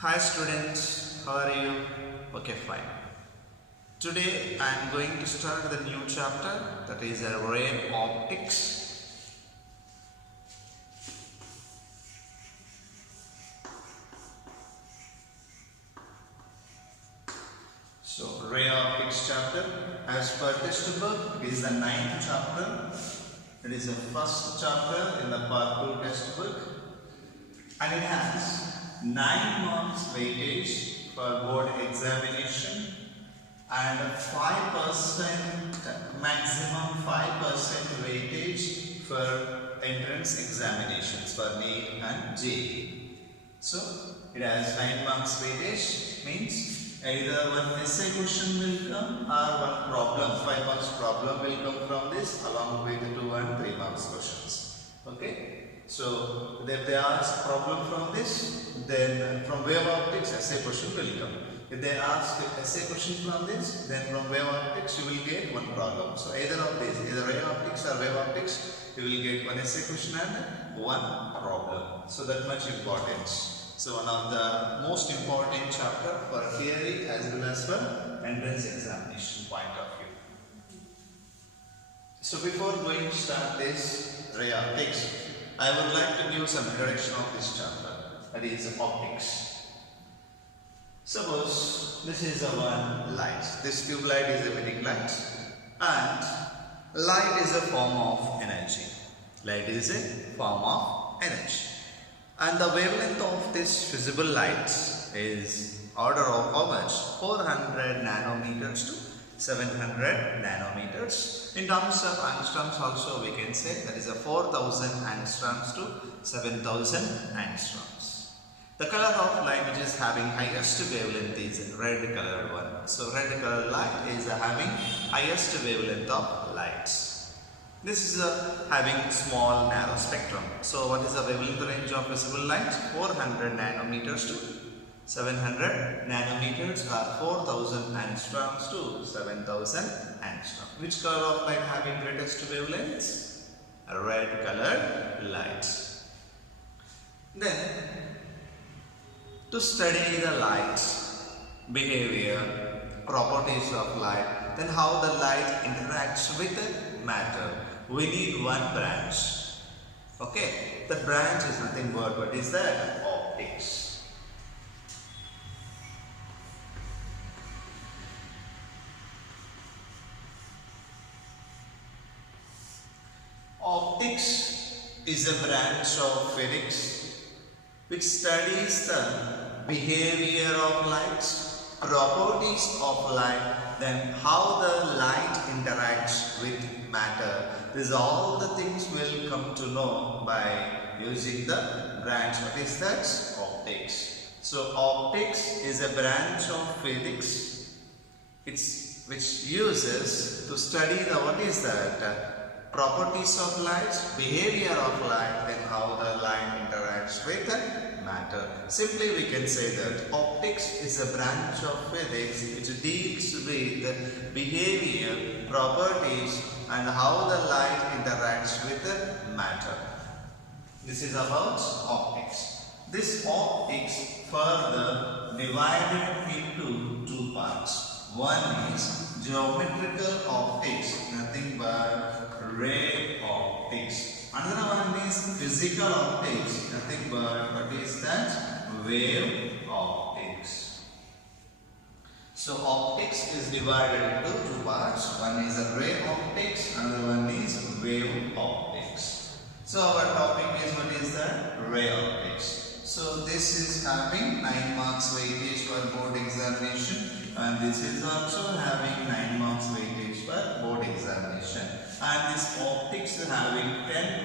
Hi students, how are you? Okay, fine. Today I am going to start the new chapter, that is ray optics. So ray optics chapter, as per textbook, it is the 9th chapter. It is the first chapter in the part 2 textbook, and it has 9 marks weightage for board examination and 5% maximum 5% weightage for entrance examinations for NEET and JEE. So it has 9 marks weightage, means either one essay question will come or one problem, 5 marks problem will come from this along with 2 and 3 marks questions. Okay. So if they ask problem from this, then from wave optics essay question will come. If they ask essay question from this, then from wave optics you will get one problem. So either of these, either ray optics or wave optics, you will get one essay question and one problem. So that much importance. So one of the most important chapter for theory as well as for entrance examination point of view. So before going to start this ray optics, I would like to give some introduction of this chapter, that is optics. Suppose this is a one light. This tube light is emitting light, and light is a form of energy. Light is a form of energy. And the wavelength of this visible light is order of how much? 400 nanometers to 700 nanometers. In terms of angstroms also we can say that is a 4000 angstroms to 7000 angstroms. The color of light which is having highest wavelength is red colored one. So red colored light is having highest wavelength of lights. This is having small narrow spectrum. So what is the wavelength range of visible light? 400 nanometers to 700 nanometers or 4000 angstroms to 7000 angstroms. Which color of light having greatest wavelengths? Red colored light. Then to study the light behavior, properties of light, then how the light interacts with matter, we need one branch. Okay, the branch is nothing but what is that? Optics. Optics is a branch of physics which studies the behavior of light, properties of light, then how the light interacts with matter. These all the things will come to know by using the branch. What is that? Optics. So optics is a branch of physics which uses to study the what is that? Properties of light, behavior of light, then how the light interacts with matter. Simply we can say that optics is a branch of physics which deals with behavior, properties and how the light interacts with matter. This is about optics. This optics further divided into two parts. One is geometrical optics, nothing but ray optics. Another one is physical optics, nothing but what is that? Wave optics. So optics is divided into two parts. One is a ray optics, another one is wave optics. So our topic is what is that? Ray optics. So this is having 9 marks weightage for board examination, and this is also having 9 marks weightage for board examination. And this optics is having 10%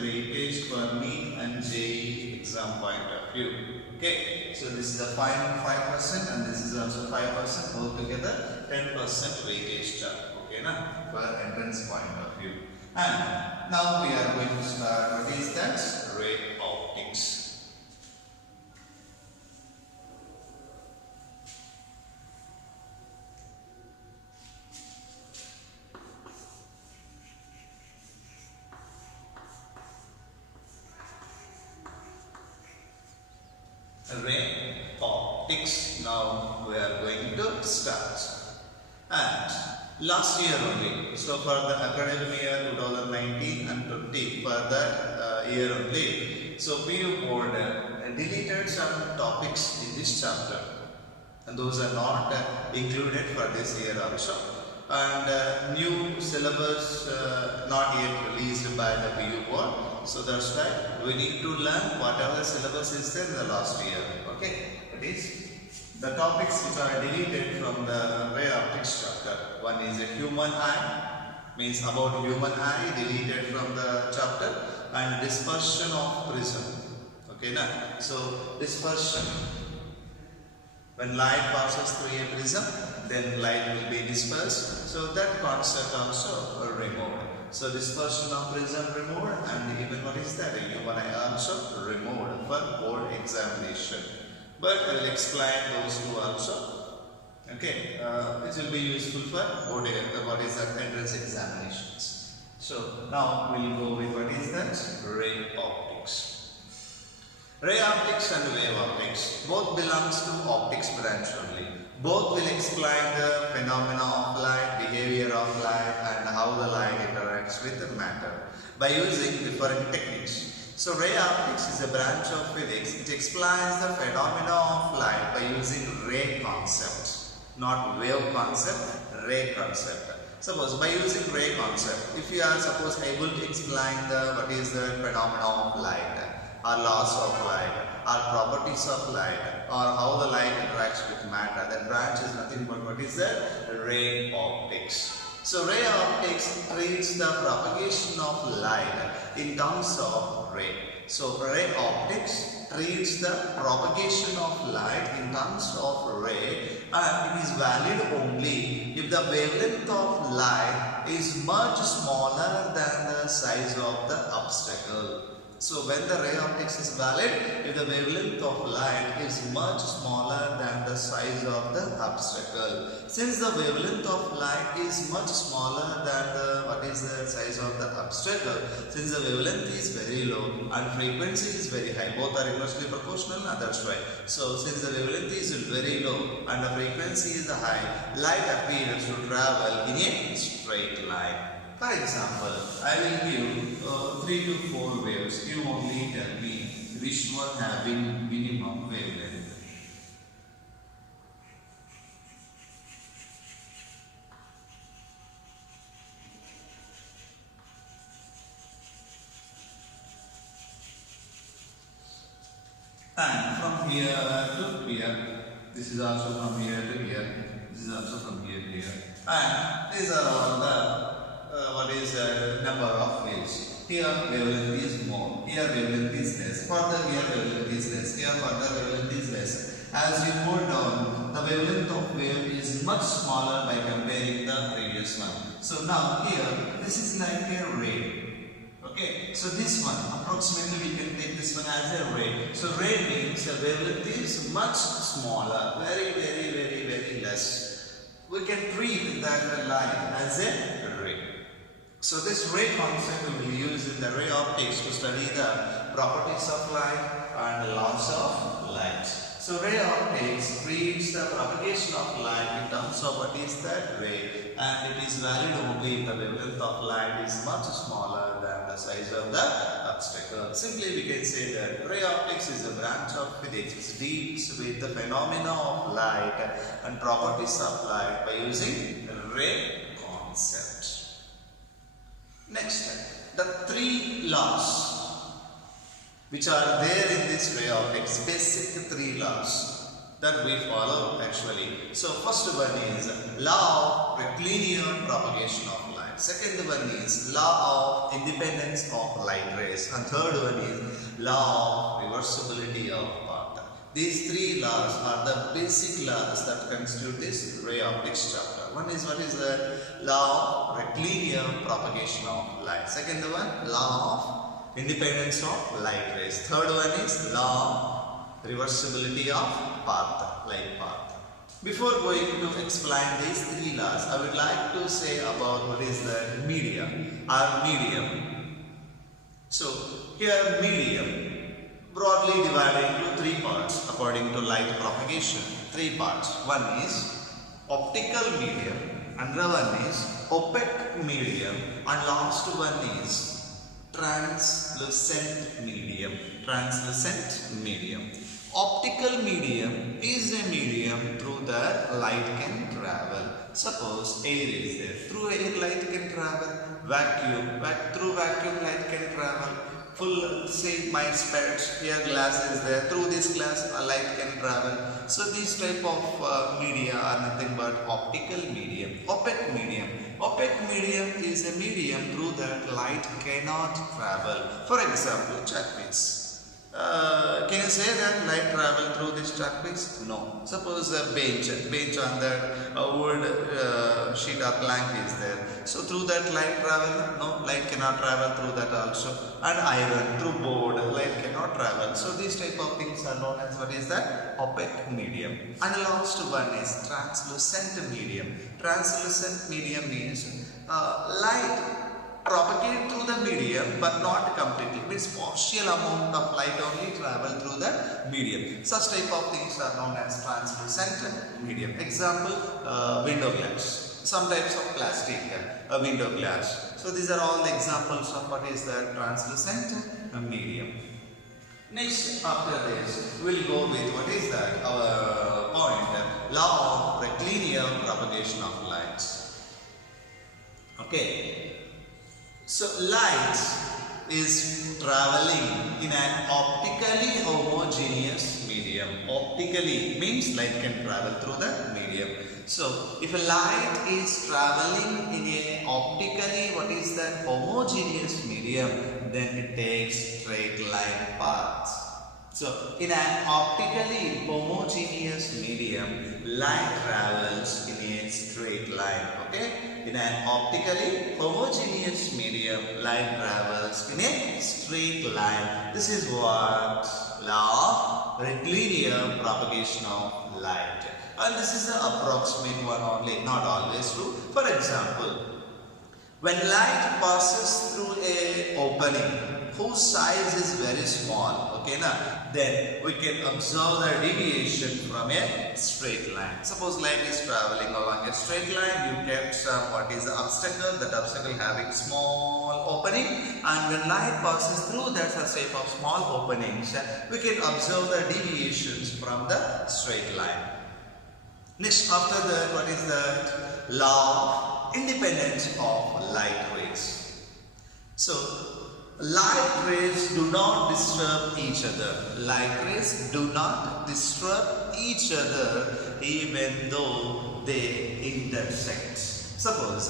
weightage for NEET and JEE exam point of view. Okay, so this is a final 5% and this is also 5%, altogether 10% weightage term. Okay, na? For entrance point of view. And now we are going to start what is that? Ray optics. Ray optics. Now we are going to start. And last year only, so for the academic year 2019 and 20, for that year only, so PU board deleted some topics in this chapter, and those are not included for this year also. And new syllabus not yet released by the PU board. So that's why we need to learn whatever syllabus is there in the last year. Okay, that is the topics which are deleted from the ray optics chapter. One is a human eye, means about human eye, deleted from the chapter, and dispersion of prism. Okay, now so dispersion. When light passes through a prism, then light will be dispersed. So that concept also removed. So dispersion of prism removed, and even what is that? Human eye also removed for board examination. But I will explain those two also. Okay, it will be useful for board what is that entrance examinations. So now we will go with what is that? Ray optics. Ray optics and wave optics both belongs to optics branch only. Both will explain the phenomena of light, behavior of light, and how the light interacts with the matter by using different techniques. So ray optics is a branch of physics which explains the phenomena of light by using ray concept, not wave concept, ray concept. Suppose by using ray concept, if you are suppose able to explain the what is the phenomena of light, or laws of light, or properties of light, or how the light interacts with matter, that branch is nothing but what is that? Ray optics. So ray optics treats the propagation of light in terms of ray. So ray optics treats the propagation of light in terms of ray, and it is valid only if the wavelength of light is much smaller than the size of the obstacle. So when the ray optics is valid, if the wavelength of light is much smaller than the size of the obstacle. Since the wavelength of light is much smaller than the what is the size of the obstacle, since the wavelength is very low and frequency is very high, both are inversely proportional, and that's why. So since the wavelength is very low and the frequency is high, light appears to travel in a straight line. For example, I will give 3 to 4 waves. You only tell me which one having minimum wavelength. And from here to here, this is also from here to here, this is also from here to here. And these are all the what is number of waves. Here wavelength is more, here wavelength is less, further here wavelength is less, here further wavelength is less. As you go down, the wavelength of wave is much smaller by comparing the previous one. So now here, this is like a ray. Okay, so this one, approximately we can take this one as a ray. So ray means the wavelength is much smaller, very less. We can treat that light as a ray. So this ray concept will be used in the ray optics to study the properties of light and laws of light. So ray optics treats the propagation of light in terms of what is that ray, and it is valid only if the wavelength of light is much smaller than the size of the obstacle. Simply we can say that ray optics is a branch of physics which deals with the phenomena of light and properties of light by using ray concept. Next, the 3 laws which are there in this ray optics, basic 3 laws that we follow actually. So first one is law of rectilinear propagation of light. Second one is law of independence of light rays. And third one is law of reversibility of path. These 3 laws are the basic laws that constitute this ray optics chapter. One is what is the law of rectilinear propagation of light. Second one, law of independence of light rays. Third one is law of reversibility of path, light path. Before going to explain these 3 laws, I would like to say about what is the medium or medium. So here medium broadly divided into 3 parts: according to light propagation. Three parts. One is optical medium, another one is opaque medium, and last one is translucent medium. Translucent medium. Optical medium is a medium through that light can travel. Suppose air is there. Through air light can travel. Vacuum. Through vacuum light can travel. Full, say my specs, here glass is there. Through this glass a light can travel. So these type of media are nothing but optical medium. Opaque medium. Opaque medium is a medium through that light cannot travel. For example, chalkpiece. Can you say that light travel through this chalkpiece? No. Suppose a bench on that wood sheet or plank is there. So through that light travel? No, light cannot travel through that also. And iron, through board, light cannot travel. So these type of things are known as what is that? Opaque medium. And the last one is translucent medium. Translucent medium means light propagate through the medium but not completely. Means partial amount of light only travel through the medium. Such type of things are known as translucent medium. Example, window glass. Some types of plastic window glass. So these are all the examples of what is the translucent medium. Next, after this, we will go with what is that? Our point, law of rectilinear propagation of light. Okay. So light is traveling in an optically homogeneous medium. Optically means light can travel through the medium. So if a light is traveling in a optically what is that homogeneous medium, then it takes straight line paths. So in an optically homogeneous medium, light travels in a straight line. Okay? In an optically homogeneous medium, light travels in a straight line. This is what law of rectilinear propagation of light. And this is the approximate one only, not always true. For example, when light passes through a opening whose size is very small, okay, then we can observe the deviation from a straight line. Suppose light is traveling along a straight line, you kept some what is the obstacle, that obstacle having small opening, and when light passes through that type of small openings, we can observe the deviations from the straight line. Next, after that, what is that? Law of independence of light rays. So light rays do not disturb each other. Light rays do not disturb each other even though they intersect. Suppose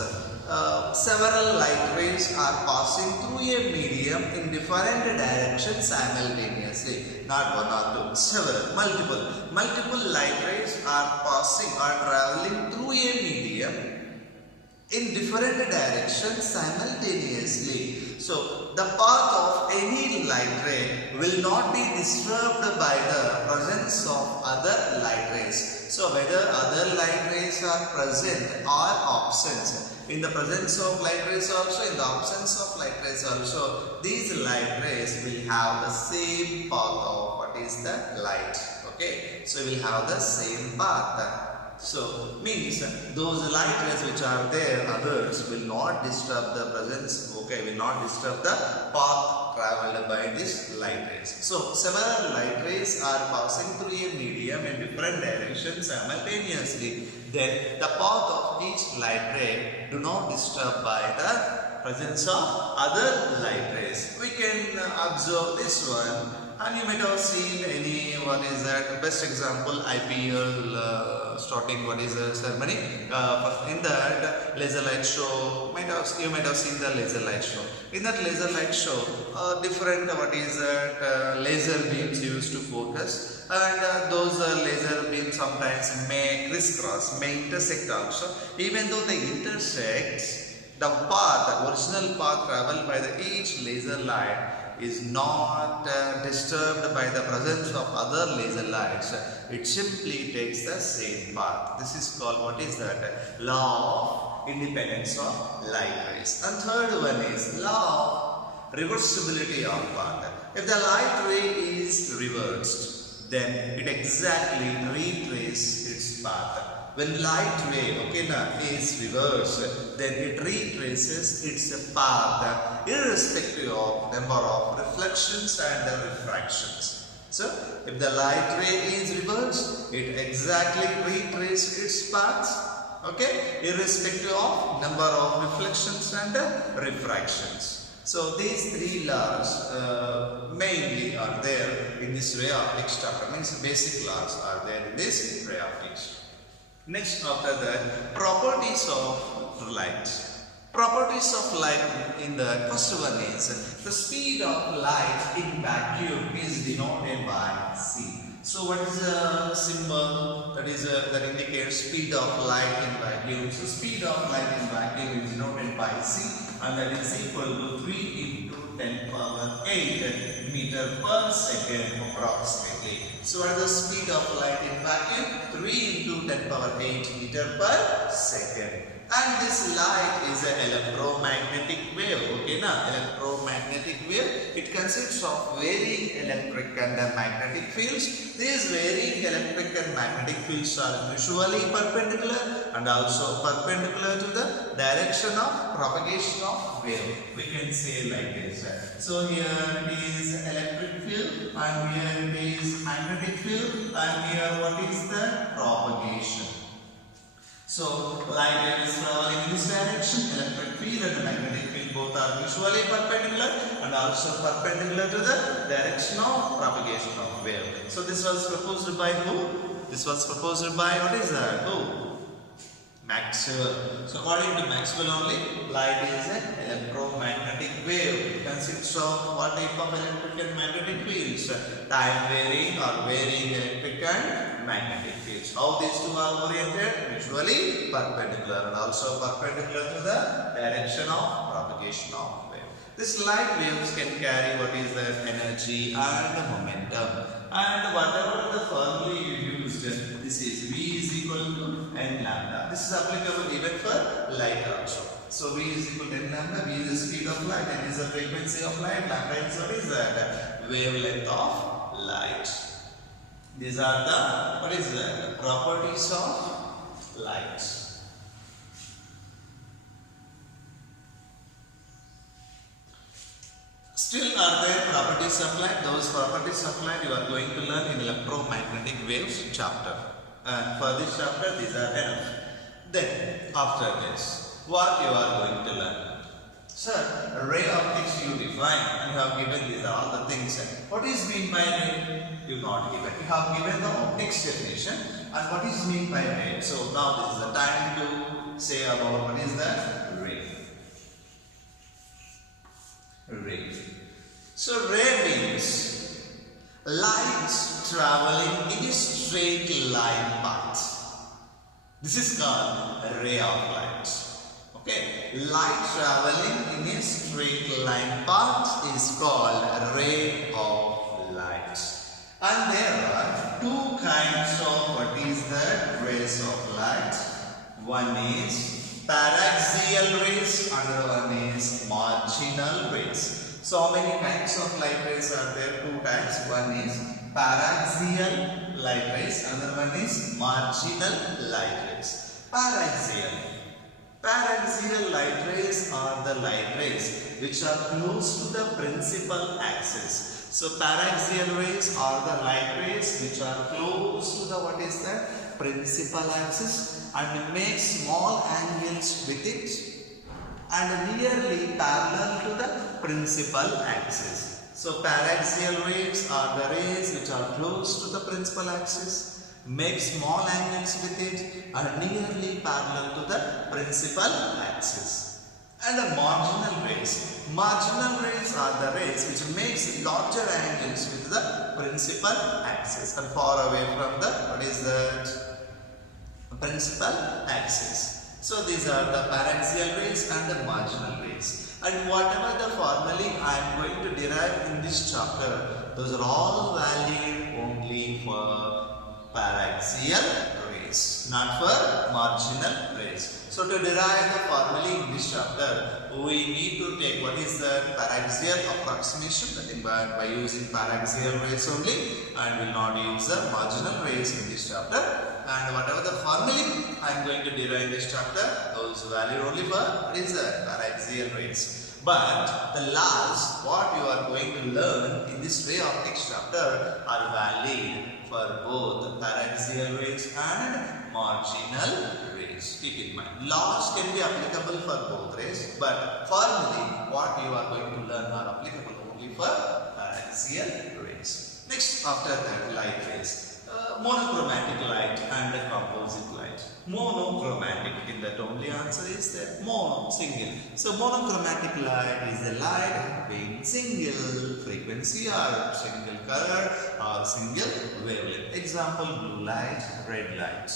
several light rays are passing through a medium in different directions simultaneously. Not one or two, several, multiple light rays are passing or traveling through a medium in different directions simultaneously. So the path of any light ray will not be disturbed by the presence of other light rays. So whether other light rays are present or absent, in the presence of light rays also, in the absence of light rays also, these light rays will have the same path of what is the light. Okay, so we will have the same path. So means those light rays which are there, others will not disturb the presence, okay, will not disturb the path traveled by this light rays. So several light rays are passing through a medium in different directions simultaneously. Then the path of each light ray do not disturb by the presence of other light rays. We can observe this one, and you might have seen any, what is that, best example, IPL starting what is the ceremony. In that laser light show, you might have seen the laser light show. In that laser light show, different what is that laser beams used to focus, and those laser beams sometimes may crisscross, may intersect also. Even though they intersect, the path, the original path traveled by each laser light is not disturbed by the presence of other laser lights. It simply takes the same path. This is called what is that? Law of independence of light rays. And third one is law of reversibility of path. If the light ray is reversed, then it exactly retraces its path. When light wave is reversed, then it retraces its path irrespective of number of reflections and refractions. So, if the light ray is reversed, it exactly retraces its path, irrespective of number of reflections and refractions. So, these three laws mainly are there in this ray optics chapter, means basic laws are there in this ray optics. Next, after that, properties of light. Properties of light in the first one is the speed of light in vacuum is denoted by c. So, what is the symbol that indicates speed of light in vacuum? So, speed of light in vacuum is denoted by c, and that is equal to 3 into 10 power 8 meter per second approximately. So, what is the speed of light in vacuum? 3 into 10 power 8 meter per second. And this light is an electromagnetic wave. Electromagnetic wave. It consists of varying electric and magnetic fields. These varying electric and magnetic fields are usually perpendicular and also perpendicular to the direction of propagation of wave. We can say like this. So here it is electric field, and here it is magnetic field, and here what is the propagation. So, light wave is traveling in this direction, electric field and magnetic field both are usually perpendicular and also perpendicular to the direction of propagation of wave. So, this was proposed by who? This was proposed by, what is that? Who? Maxwell. So, according to Maxwell only, light is an electromagnetic wave. It consists of what type of electric and magnetic fields? Time varying or varying electric and magnetic fields. How these two are oriented? Usually perpendicular and also perpendicular to the direction of propagation of wave. This light waves can carry what is the energy and the momentum. And whatever the formula you used, this is V is equal to n lambda. This is applicable even for light also. So V is equal to n lambda. V is the speed of light, n is the frequency of light, lambda is what is that? Wavelength of light. These are the, what is that? Properties of light. Still are there properties of light? Those properties of light you are going to learn in electromagnetic waves chapter. And for this chapter these are enough. Then after this, what you are going to learn? Sir, ray optics you define and you have given these are all the things. What is mean by ray? You not given. You have given the optics definition and what is mean by ray. So now this is the time to say about what is the ray. Ray. So ray means light traveling in a straight line path. This is called a ray of light. Light traveling in a straight line path is called a ray of light. And there are two kinds of what is the rays of light. One is paraxial rays, another one is marginal rays. So how many kinds of light rays are there? Two types. One is paraxial light rays, another one is marginal light rays. Paraxial light rays are the light rays which are close to the principal axis. So paraxial rays are the light rays which are close to the what is that? Principal axis and make small angles with it and nearly parallel to the principal axis. So paraxial rays are the rays which are close to the principal axis, make small angles with it and nearly parallel to the principal axis. And the marginal rays. Marginal rays are the rays which makes larger angles with the principal axis and far away from the what is that? Principal axis. So these are the paraxial rays and the marginal rays. And whatever the formulae I am going to derive in this chapter, those are all valid only for paraxial rays. rays, not for marginal rays. So to derive the formulae in this chapter, we need to take what is the paraxial approximation, nothing but by using paraxial rays only, and will not use the marginal rays in this chapter. And whatever the formulae I am going to derive in this chapter, those value only for what is the paraxial rays. But the laws what you are going to learn in this ray optics chapter are valid for both paraxial rays and marginal rays. Keep in mind, laws can be applicable for both rays, but formally what you are going to learn are applicable only for paraxial rays. Next, after that, light rays. Monochromatic light and composite light. Monochromatic, in that only answer is the mono, single. So monochromatic light is the light being single frequency or single color or single wavelength. Example, blue light, red light.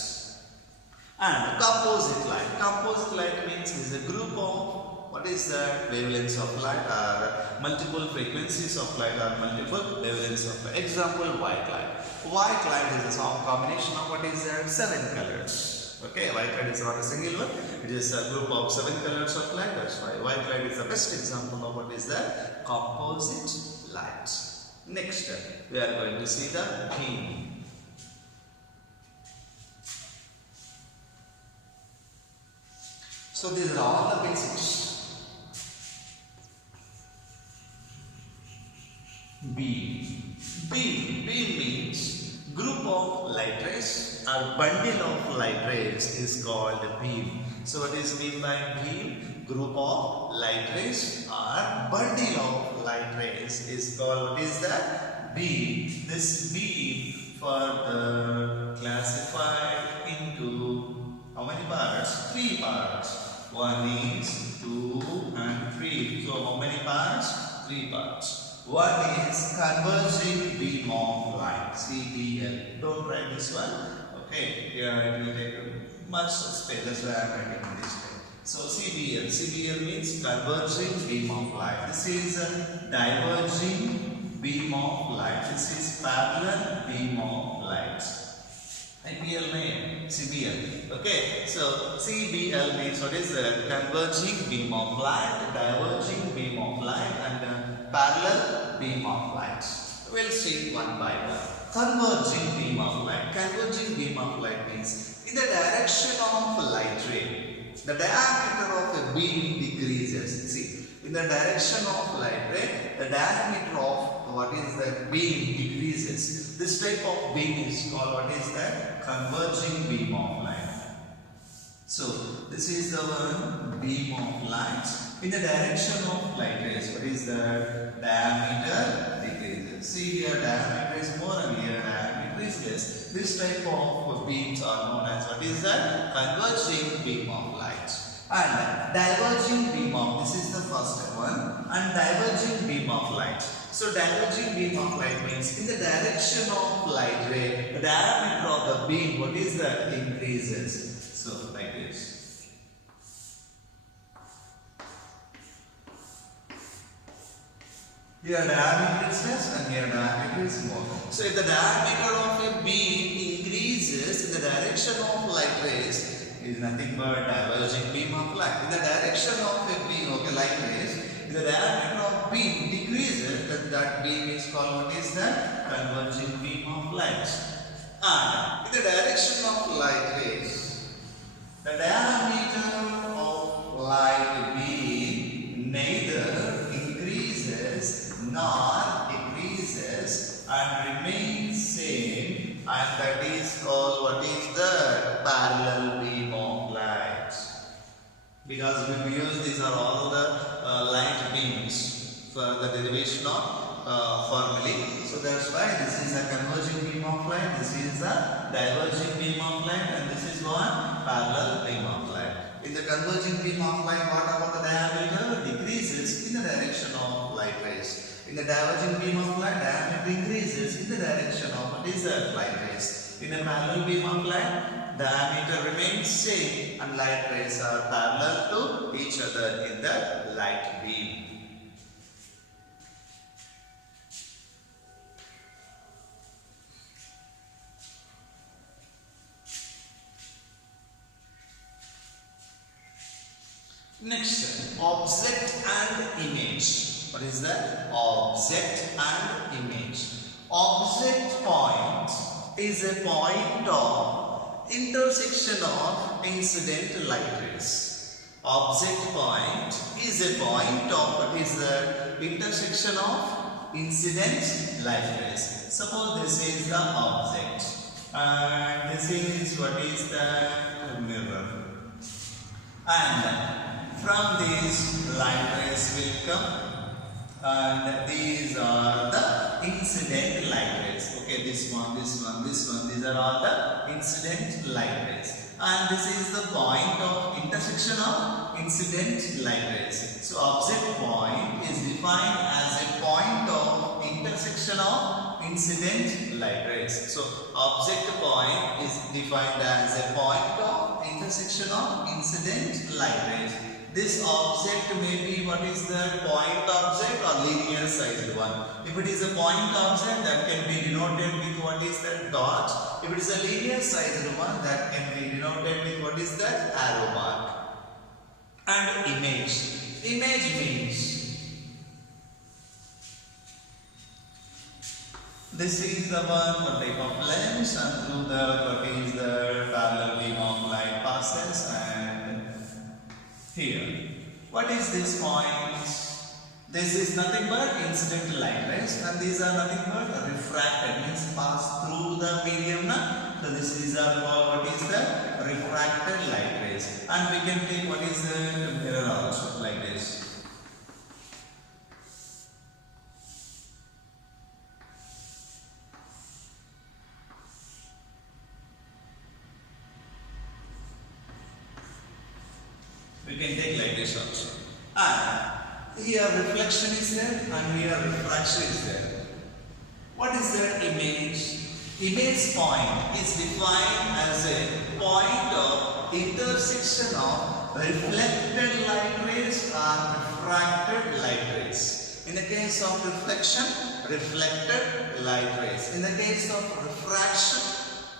And composite light. Composite light means is a group of what is that? Wavelengths of light or multiple frequencies of light or multiple wavelengths of light. Example, white light. White light is a combination of what is that? 7 colors. Okay, white light is not a single one. It is a group of 7 colors of light. That's why white light is the best example of what is that? Composite light. Next, we are going to see the beam. So these are all the basics. Beam. Beam means group of light rays or bundle of light rays is called beam. So what is meant by beam? Group of light rays or bundle of light rays is called, what is that? Beam. This beam further classified into how many parts? 3 parts. One is 2 and 3. So how many parts? 3 parts. One is converging beam of light, CBL. Don't write this one. Okay, here it will take much space. That's why I am writing this way. So CBL. CBL means converging beam of light. This is a diverging beam of light. This is parallel beam of light. IPL name CBL. Okay, so CBL means what is that? Converging beam of light, diverging beam of light, and parallel beam of light. We'll see one by one. Converging beam of light. Converging beam of light means in the direction of light ray, the diameter of a beam decreases. See, in the direction of light ray, the diameter of what is that beam decreases. This type of beam is called what is that? Converging beam of light. So this is the one beam of light in the direction of light rays. What is the diameter decreases? See here, diameter is more and here diameter is less. This type of beams are known as what is that? Converging beam of light. And diverging beam of, this is the first one, and diverging beam of light. So diverging beam of light means in the direction of light ray, the diameter of the beam, what is that? Increases. So like this. Here diameter is less and here diameter is more. So if the diameter of a beam increases in the direction of light rays, is nothing but diverging beam of light. In the direction of a beam, okay, light rays, if the diameter of beam decreases, then that beam is called what is that? Converging beam of light. And in the direction of light rays, the diameter of light beam neither increases nor decreases and remains same, and that is called what is the parallel beam of light. Because we use these are all the light beams for the derivation of formulae. So that's why this is a converging beam of light, this is a diverging beam of light, and this is one parallel beam of light. In the converging beam of light, what about the diameter? Decreases in the direction of light rays. In the diverging beam of light, diameter increases in the direction of what is the light rays. In a parallel beam of light, diameter remains same and light rays are parallel to each other in the light beam. Next, object and image. What is that? Object and image. Object point is a point of intersection of incident light rays. Object point is a point of what is the intersection of incident light rays. Suppose this is the object and this is what is the mirror, and from these light rays will come, and these are the incident light rays. Okay, this one, this one, this one, these are all the incident light rays, and this is the point of intersection of incident light rays. So object point is defined as a point of intersection of incident light rays. So object point is defined as a point of intersection of incident light rays. This object may be what is the point object or linear sized one. If it is a point object, that can be denoted with what is the dot. If it is a linear sized one, that can be denoted with what is the arrow mark. And image. Image means this is the one type of lens, and through the what is the parallel beam of light passes, and here. What is this point? This is nothing but incident light rays, and these are nothing but refracted, means pass through the medium. So this is what is the refracted light rays, and we can take what is the mirror also like this. We can take like this also. And here reflection is there and here refraction is there. What is the image? Image point is defined as a point of intersection of reflected light rays and refracted light rays. In the case of reflection, reflected light rays. In the case of refraction,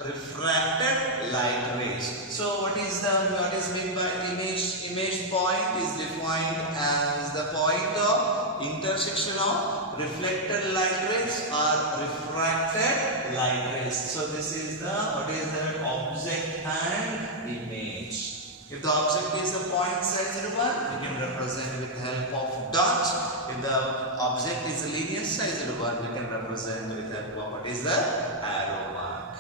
refracted light rays. So what is meant by image? Image point is defined as the point of intersection of reflected light rays or refracted light rays. So this is the what is the object and image. If the object is a point sized one, we can represent with the help of dot. If the object is a linear sized one, we can represent with the help of what is the arrow mark.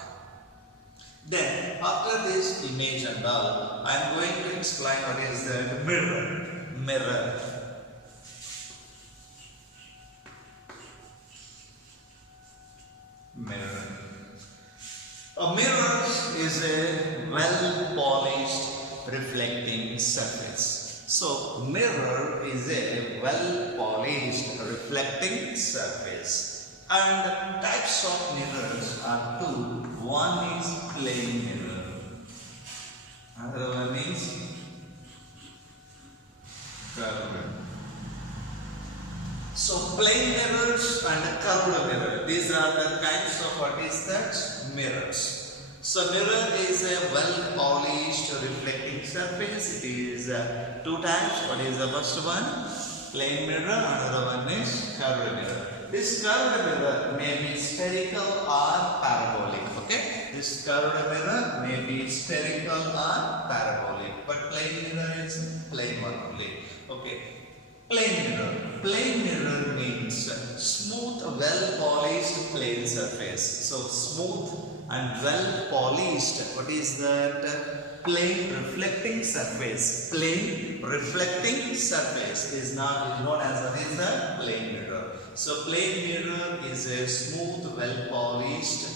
Then after this image and all, I am going to explain what is the mirror. Mirror. Mirror. A mirror is a well polished reflecting surface. So mirror is a well polished reflecting surface. And types of mirrors are two. One is plane mirror, another one is curved. So plane mirrors and curved mirror, these are the kinds of what is that? Mirrors. So mirror is a well polished reflecting surface. It is two types. What is the first one? Plane mirror, another one is curved mirror. This curved mirror may be spherical or parabolic. Okay, this curved mirror may be spherical or parabolic, but plane mirror is plain one only. Okay, plane mirror. Plane mirror means smooth, well polished plane surface. So smooth and well polished. What is that? Plane reflecting surface. Plane reflecting surface is known as what is the plane mirror. So plane mirror is a smooth, well polished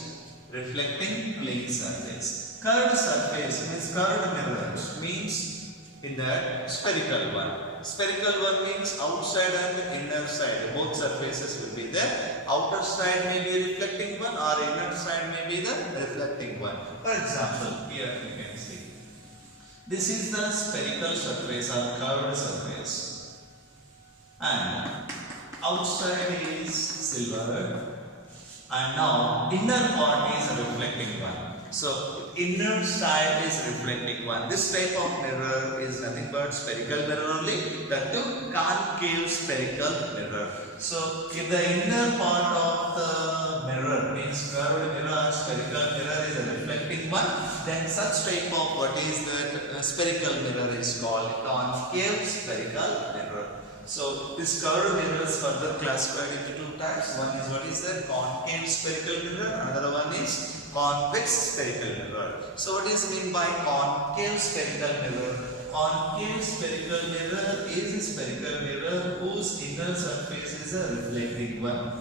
reflecting plane surface. Curved surface means curved mirrors means in the spherical one. Spherical one means outside and inner side. Both surfaces will be there. Outer side may be reflecting one or inner side may be the reflecting one. For example, here you can see. This is the spherical surface or curved surface. And outside is silver. And now inner part is a reflecting one. So inner side is reflecting one. This type of mirror is nothing but spherical mirror only. That too concave spherical mirror. So if the inner part of the mirror means curved mirror, spherical mirror is a reflecting one, then such type of what is that spherical mirror is called concave spherical mirror. So this curved mirror is further classified into two types. One is what is that concave spherical mirror, another one is convex spherical mirror. So what is mean by concave spherical mirror? Concave spherical mirror is a spherical mirror whose inner surface is a reflecting one.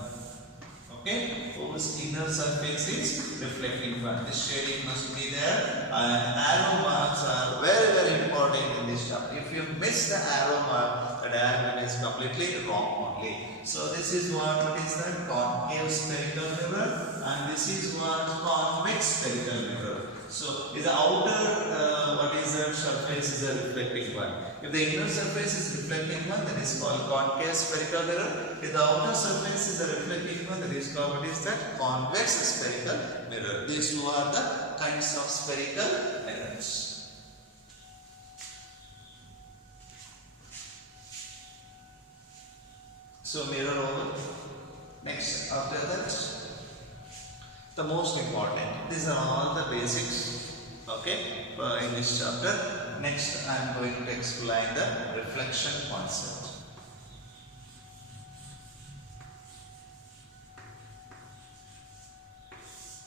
Okay, whose inner surface is reflecting one. This shading must be there, and arrow marks are very important in this chapter. If you miss the arrow mark, the diagram is completely wrong only. So this is what is that concave spherical mirror, and this is what convex spherical mirror. So is the outer what is that surface is a reflecting one. If the inner surface is reflecting one, that is called concave spherical mirror. If the outer surface is a reflecting one, that is called what is that convex spherical mirror. These two are the kinds of spherical mirrors. So mirror over. Next, after that, the most important. These are all the basics. Okay, in this chapter. Next, I am going to explain the reflection concept.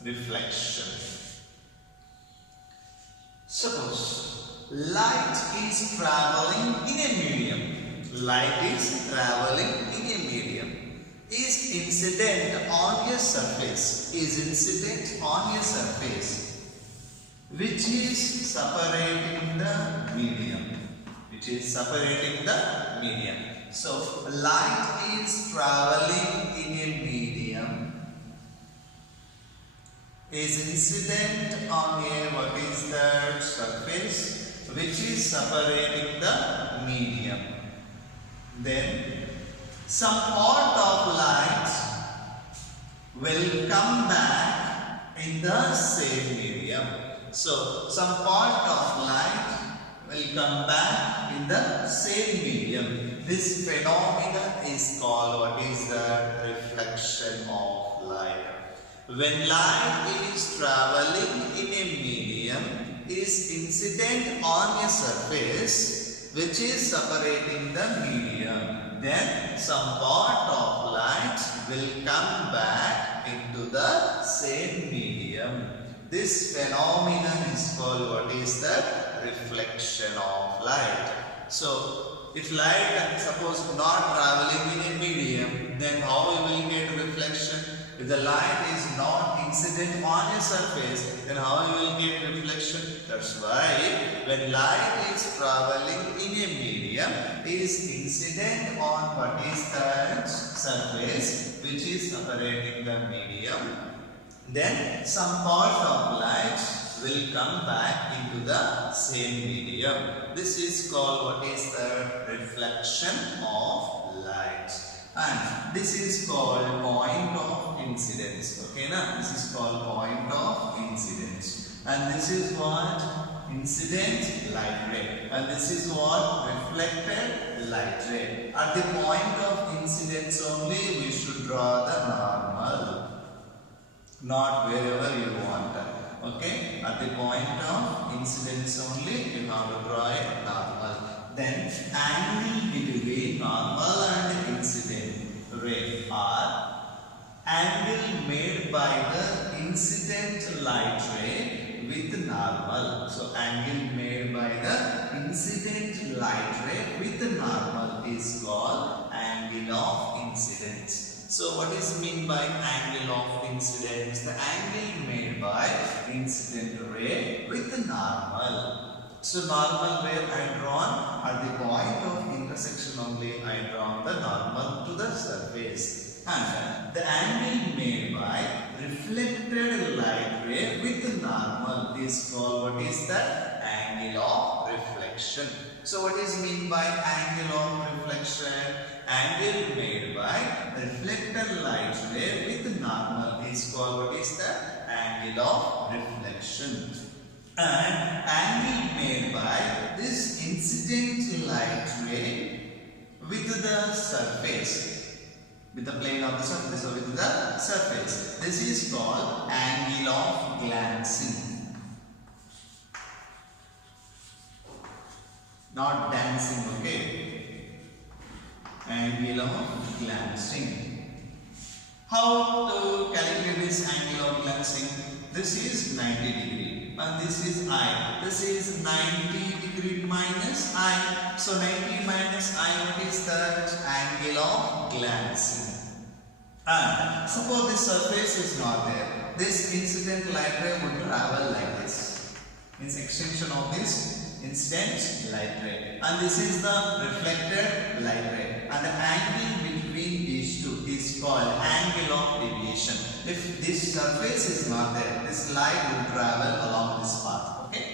Reflection. Suppose light is traveling in a medium. Light is traveling in a medium. Is incident on a surface. Is incident on a surface which is separating the medium. Which is separating the medium. So light is traveling in a medium. Is incident on a what is that surface which is separating the medium. Then some part of light will come back in the same medium. So some part of light will come back in the same medium. This phenomenon is called what is the reflection of light. When light is traveling in a medium, is incident on a surface which is separating the medium, then some part of light will come back into the same medium. This phenomenon is called what is the reflection of light. So if light suppose not traveling in a medium, then how we will get reflection? If the light is not incident on a surface, then how you will get reflection? That's why when light is traveling in a medium, it is incident on what is that surface which is separating the medium. Then some part of light will come back into the same medium. This is called what is the reflection of light. And this is called point of incidence. Okay, na? This is called point of incidence. And this is what? Incident light ray. And this is what? Reflected light ray. At the point of incidence only, we should draw the normal. Not wherever you want. Okay? At the point of incidence only, you have to draw a normal. Then angle between normal and incident ray are angle made by the incident light ray with normal. So angle made by the incident light ray with normal is called angle of incidence. So what is mean by angle of incidence? The angle made by incident ray with normal. So normal where I drawn at the point of intersection only I drawn the normal to the surface. And the angle made by reflected light ray with normal is called what is that? Angle of reflection. So what is mean by angle of reflection? Angle made by reflected light ray with normal is called what is that? Angle of reflection. reflection. And angle made by this incident light ray with the surface, with the plane of the surface, or with the surface. This is called angle of glancing. Not dancing, okay? Angle of glancing. How to calculate this angle of glancing? This is 90 degree. And this is I. This is 90 degree minus I. So 90 minus I, what is that? Angle of glancing. And suppose this surface is not there. This incident light ray would travel like this. Means extension of this incident light ray. And this is the reflected light ray. And the angle between these two is called angle of deviation. If this surface is not there, this light will travel along this path. Okay?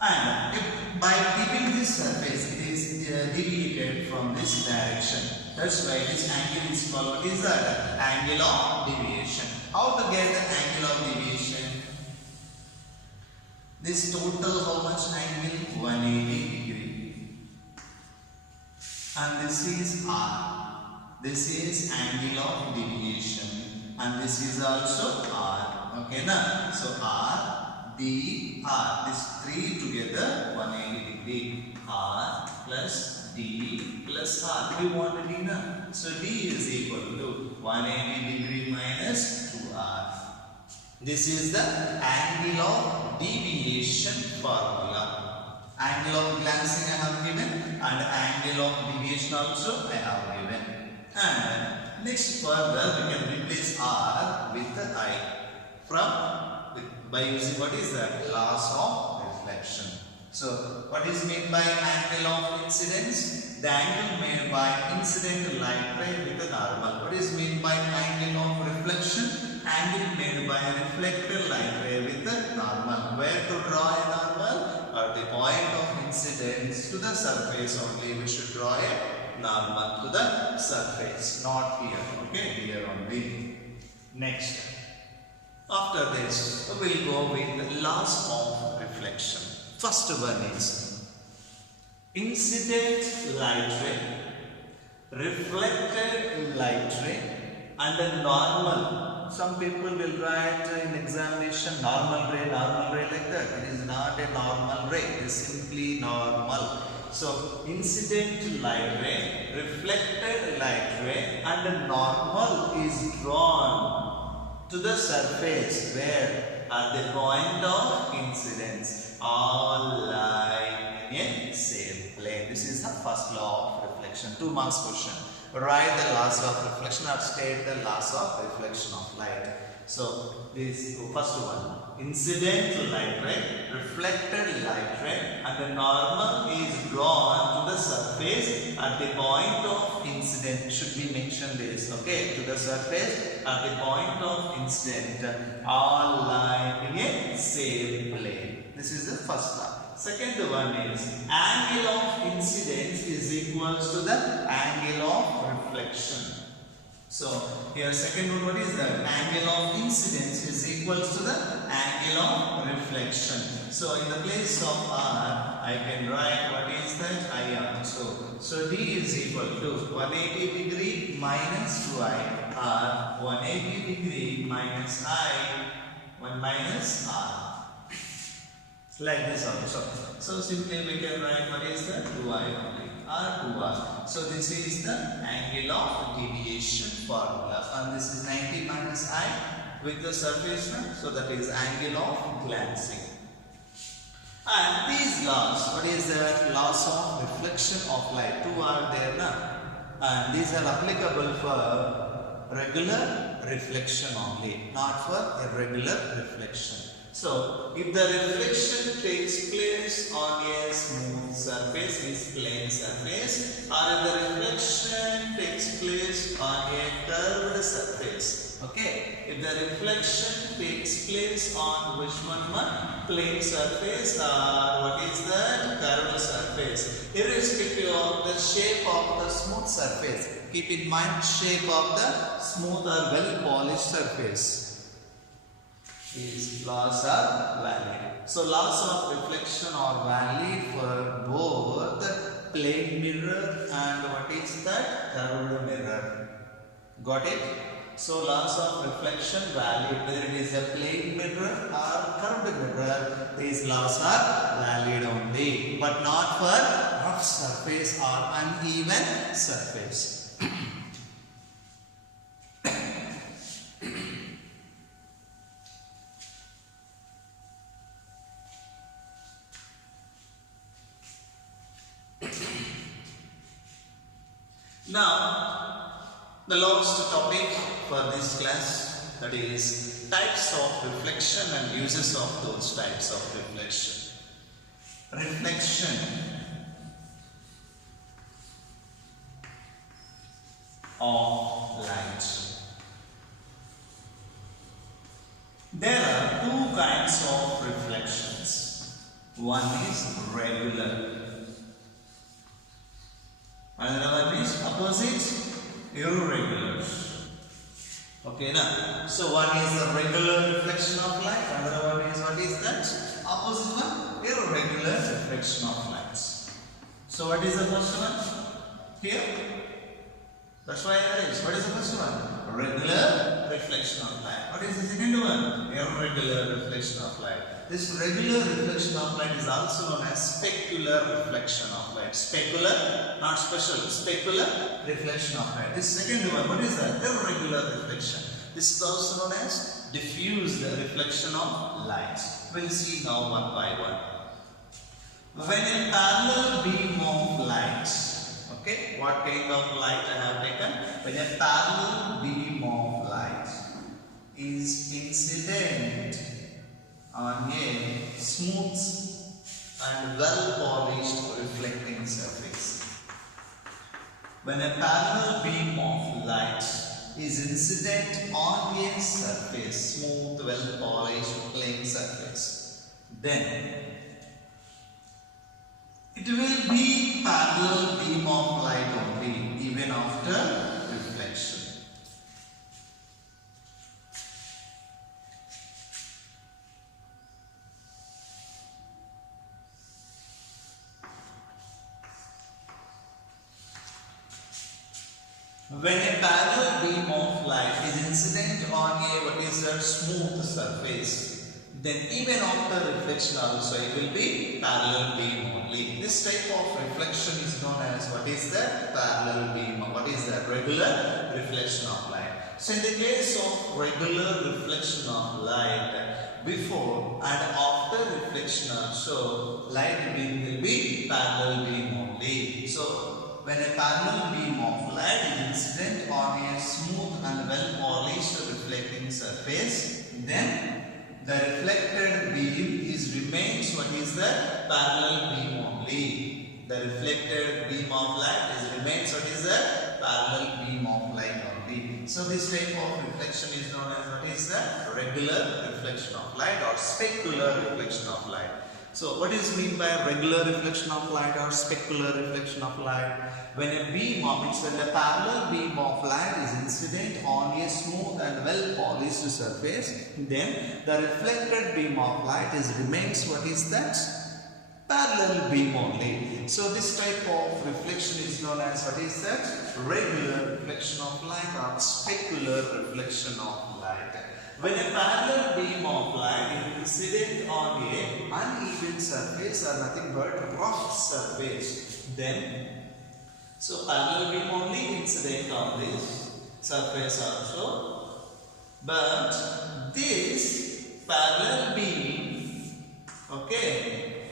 And if by keeping this surface, it is deviated from this direction. That's why this angle is called, what is that? Angle of deviation. How to get the angle of deviation? This total how much angle? 180 degree. And this is R. This is angle of deviation. And this is also R. Okay, na? So R, D, R. These three together 180 degree. R plus D plus R. We want D, na? So D is equal to 180 degree minus 2R. This is the angle of deviation formula. Angle of glancing I have given, and angle of deviation also I have given. And next further we can replace R with the I by using what is that? Laws of reflection. So what is meant by angle of incidence? The angle made by incident light ray with the normal. What is meant by angle of reflection? Angle made by reflected light ray with the normal. Where to draw a normal? At the point of incidence to the surface only. We should draw a normal to the surface, not here. Okay, here only. Next, after this, we will go with the laws of reflection. First one is incident light ray, reflected light ray, and a normal. Some people will write in examination normal ray like that. It is not a normal ray. It is simply normal. So incident light ray, reflected light ray, and a normal is drawn to the surface where at the point of incidence all lie in a same plane. This is the first law of reflection. 2 marks question. Write the laws of reflection or state the laws of reflection of light. So this first one, incident light ray, reflected light ray, and the normal is drawn to the surface at the point of incident. Should be mentioned this, okay? To the surface at the point of incident, all lie in a same plane. This is the first law. Second one is angle of incidence is equals to the angle of reflection. So here second one, what is that? Angle of incidence is equals to the angle of reflection. So in the place of R, I can write what is that? I also. So D is equal to 180 degree minus 2I, R 180 degree minus I 1 minus R. Like this also. So simply we can write what is the 2I only, R 2R. So this is the angle of deviation formula, and this is 90 minus I with the surface one. So that is angle of glancing. And these laws, what is the laws of reflection of light? 2 are there now, and these are applicable for regular reflection only, not for irregular reflection. So, if the reflection takes place on a smooth surface, is plane surface, or if the reflection takes place on a curved surface, okay? If the reflection takes place on which one? Plane surface, or what is that? Curved surface. Irrespective of the shape of the smooth surface, keep in mind shape of the smooth or well polished surface. These laws are valid. So laws of reflection are valid for both plane mirror and what is that? Curved mirror. Got it? So laws of reflection valid whether it is a plane mirror or curved mirror. These laws are valid only, but not for rough surface or uneven surface. Now, the last topic for this class, that is types of reflection and uses of those types of reflection. Reflection of light. There are two kinds of reflections. One is regular. Another one is opposite, irregular. Okay, now, so one is the regular reflection of light, another one is what is that? Opposite one, irregular reflection of light. So what is the first one? Here? That's why I raised. What is the first one? Regular reflection of light. What is the second one? Irregular reflection of light. This regular reflection of light is also known as specular reflection of light. Specular, not special. Specular reflection of light. This second one, what is that? Irregular reflection. This is also known as diffuse reflection of light. We'll see now one by one. When a parallel beam of light, okay, what kind of light I have taken? When a parallel beam of light is incident on a smooth and well polished reflecting surface. When a parallel beam of light is incident on a surface, smooth, well polished, plain surface, then it will be parallel beam of light only, even after reflection. When a parallel beam of light is incident on a what is a smooth surface, then even after reflection also it will be parallel beam only. This type of reflection is known as what is the parallel beam, or what is the regular reflection of light. So in the case of regular reflection of light, before and after reflection also light beam will be parallel beam only. So when a parallel beam of light is incident on a smooth and well polished reflecting surface, then the reflected beam remains what is the parallel beam only. The reflected beam of light remains what is the parallel beam of light only. So this type of reflection is known as what is the regular reflection of light or specular reflection of light. So what is mean by regular reflection of light or specular reflection of light? When a beam of, when the parallel beam of light is incident on a smooth and well polished surface, then the reflected beam of light remains what is that? Parallel beam only. So this type of reflection is known as what is that? Regular reflection of light or specular reflection of light. When a parallel beam of light is incident on a uneven surface or nothing but rough surface, then so parallel beam only incident on this surface also, but this parallel beam, okay,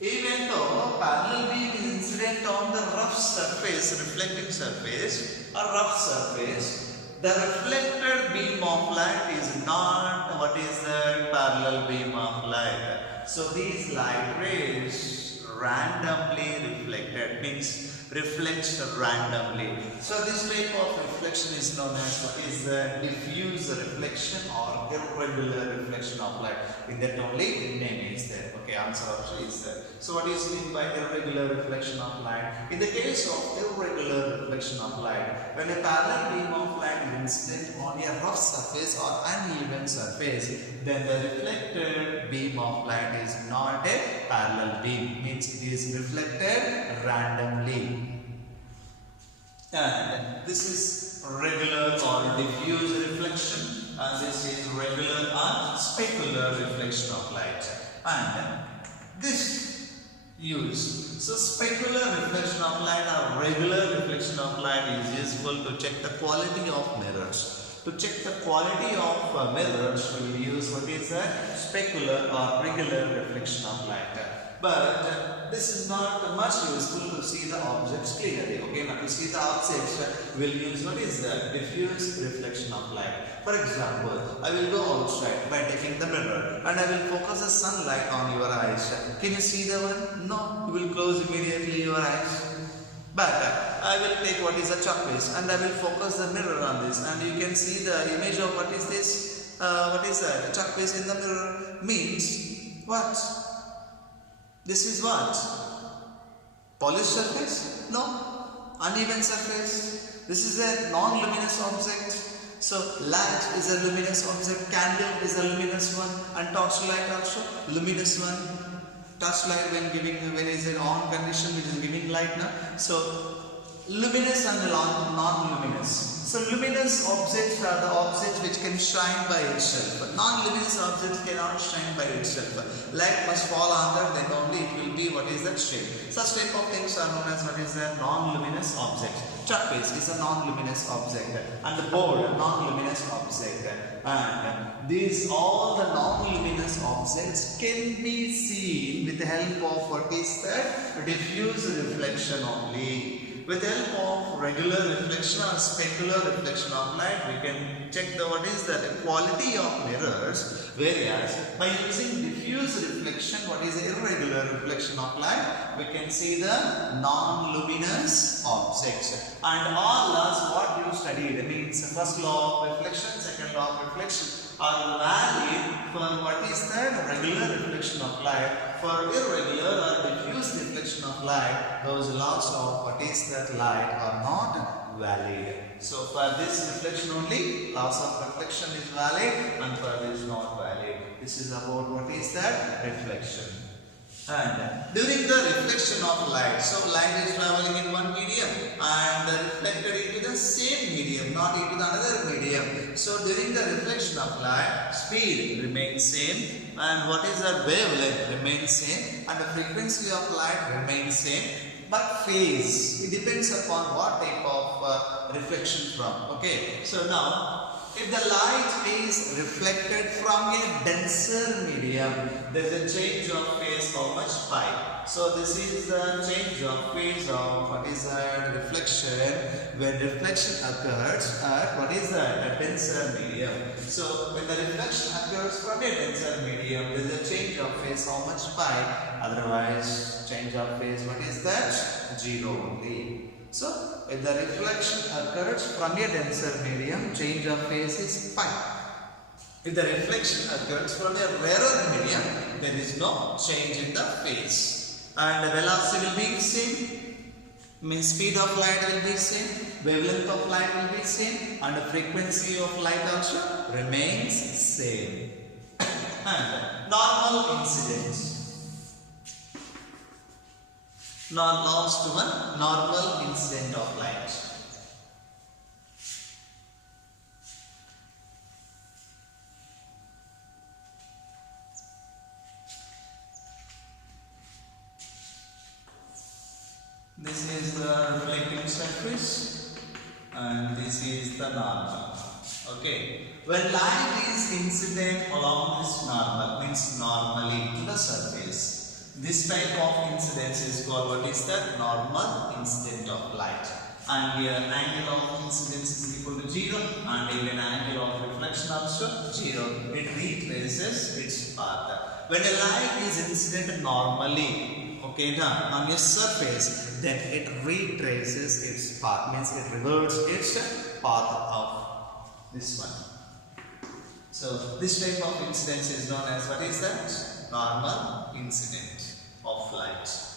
even though parallel beam is incident on the rough surface, reflecting surface or rough surface, the reflected beam of light is not what is the parallel beam of light. So these light rays randomly reflected, means reflects randomly. So this type of reflection is known as what is the diffuse reflection or irregular reflection of light. In that only name is there. Okay, answer option is there. So what is meant by irregular reflection of light? In the case of irregular reflection of light, when a parallel beam of light is incident on a rough surface or uneven surface, then the reflected beam of light is not a parallel beam, means it is reflected randomly. And this is regular or diffuse reflection, and this is regular or specular reflection of light. And this use, so specular reflection of light or regular reflection of light is useful to check the quality of mirrors. To check the quality of mirrors, we will use what is a specular or regular reflection of light. But this is not much useful to see the objects clearly. Okay, now to see the objects, we will use what is the diffuse reflection of light. For example, I will go outside by taking the mirror and I will focus the sunlight on your eyes. Can you see the one? No, you will close immediately your eyes. But I will take what is a chalk piece and I will focus the mirror on this, and you can see the image of what is this? What is that? A chalk piece in the mirror means what? This is what? Polished surface? No. Uneven surface. This is a non-luminous object. So light is a luminous object, candle is a luminous one, and torchlight also luminous one. Torchlight when is in on condition, it is giving light now. So luminous and non-luminous. So luminous objects are the objects which can shine by itself. Non-luminous objects cannot shine by itself. Light must fall under, then only it will be what is that shape. Such type of things are known as what is a non-luminous object. Chalk piece is a non-luminous object, and the board a non-luminous object. And these all the non-luminous objects can be seen with the help of what is that? Diffuse reflection only. With the help of regular reflection or specular reflection of light, we can check the what is that quality of mirrors. Whereas by using diffuse reflection, what is irregular reflection of light, we can see the non-luminous objects. And all laws what you studied means first law of reflection, second law of reflection are valid for what is that regular reflection of light. For irregular or diffuse reflection of light, those laws of what is that light are not valid. So for this reflection only, laws of reflection is valid, and for this not valid. This is about what is that reflection. And during the reflection of light, so light is traveling in one medium and reflected into the same medium, not into the another medium. So during the reflection of light, speed remains same, and what is the wavelength remains same, and the frequency of light remains same. But phase, it depends upon what type of reflection from. Okay, so now if the light is reflected from a denser medium, there is a change of phase how much? Pi. So this is the change of phase of what is that reflection when reflection occurs at what is that? A denser medium. So when the reflection occurs from a denser medium, there is a change of phase how much? Pi. Otherwise, change of phase what is that? 0 only. So, when the reflection occurs from a denser medium, change of phase is pi. If the reflection occurs from a rarer medium, there is no change in the phase. And the velocity will be same, means speed of light will be same, wavelength of light will be same, and the frequency of light also remains same. And normal incidence. Last one, normal incident of light. This is the reflecting surface and this is the normal. Okay. When light is incident along this normal, means normally to the surface. This type of incidence is called what is that? Normal incident of light. And here angle of incidence is equal to 0, and even angle of reflection also 0. It retraces its path. When a light is incident normally okay, done on a surface, then it retraces its path, means it reverts its path of this one. So this type of incidence is known as, what is that? Normal incident of light.